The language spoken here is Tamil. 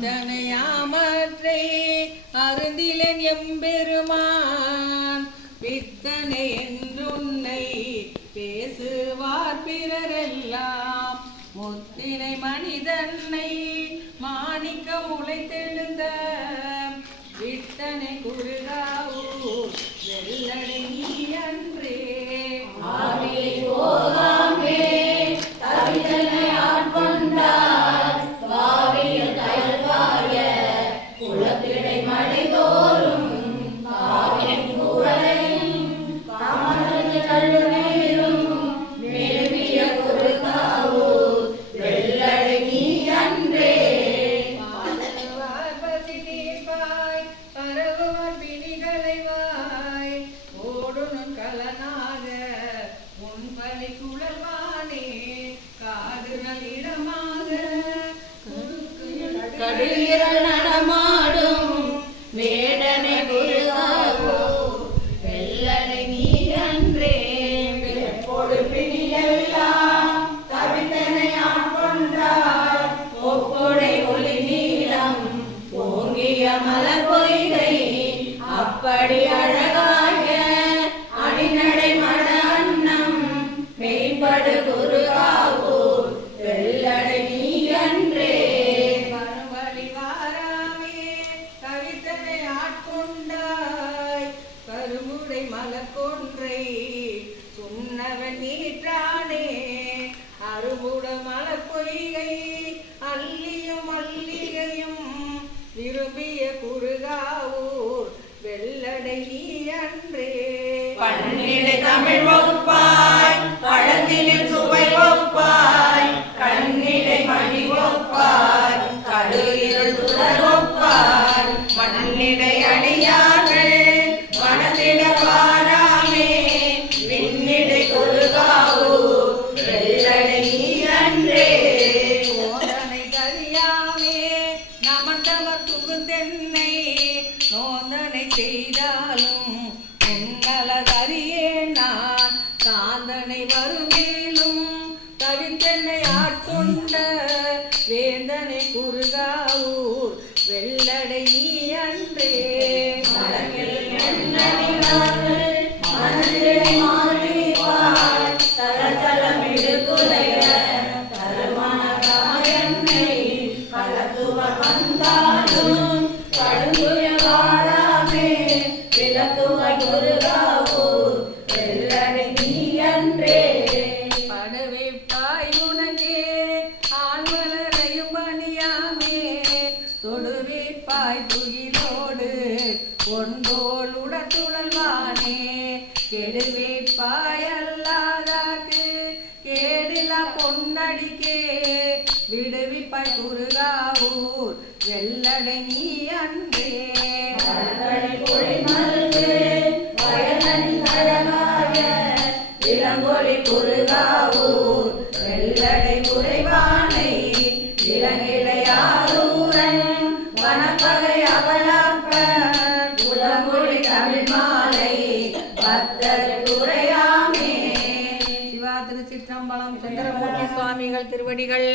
தனையாமற்றை அருந்திலன் எம்பெருமான். பித்தனை என்றுன்னை பேசுவார் பிறரெல்லாம். முத்தினை மனிதன்னை மாணிக்க முளைத்தெழுந்த. விட்டனை குருகா குறுக்கு நடமாடும். வேடனை குருவாகோ வெள்ளனை நீ அன்றே எப்பொழு பிணியெல்லாம் கவிதனை ஆட்கொண்டார் ஒப்பொடை ஒளி நீளம் ஓங்கிய மலர் பொய்கை அப்படி கருமுடை சொன்னவன் நீற்றானே அருமுட மலர் பொய்கை அல்லியும் மல்லிகையும் விரும்பிய குறுகாவூர் வெள்ளடை அன்றே. பன்னிடை தமிழ் வகுப்பா. செய்தாலும் உன்னலதறியே நான் சாந்தனை வருமேலும் தவிர்த்தென்னை ஆட்கொண்ட துயிலோடு ஒன்றோள் உடத்துழல்வானே. கெடுவிப்பாய் கேடிலா பொன்னடிக்கே. விடுவிப்பாய் குருகாவூர் வெள்ளடை நீ அன்றே. இளங்கொழி குருகாவூர் வெள்ளடை குறைவானை இளங்கிளையாரூரன் சுந்தரமூர்த்தி சுவாமிகள் திருவடிகள்.